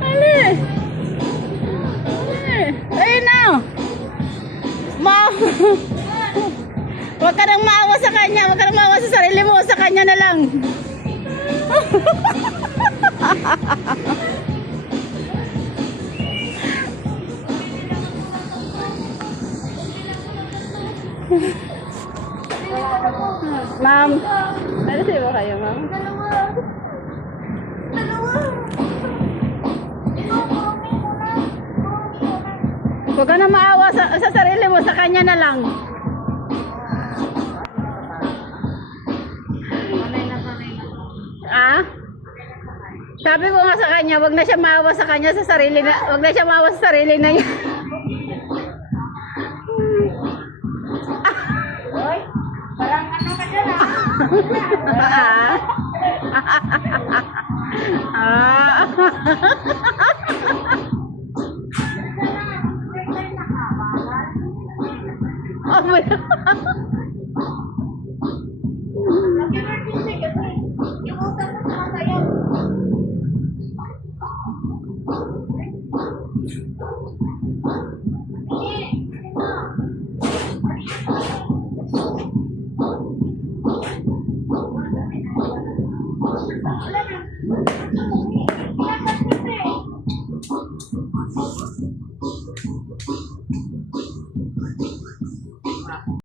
Ali. Ayun na. Huwag ka nang maawa sa kanya. Huwag ka nang maawa sa sarili mo. Sa kanya na lang. Ma'am. Ano sa'yo kayo, ma'am? Huwag ka na maawa sa sarili mo, sa kanya na lang. Ah? Sabi ko nga sa kanya, huwag na siya maawa sa kanya, sa sarili na, huwag na siya maawa sa sarili na niya. Hoy, parang ano ka dyan Oh my yung utang mo sa sa'yo.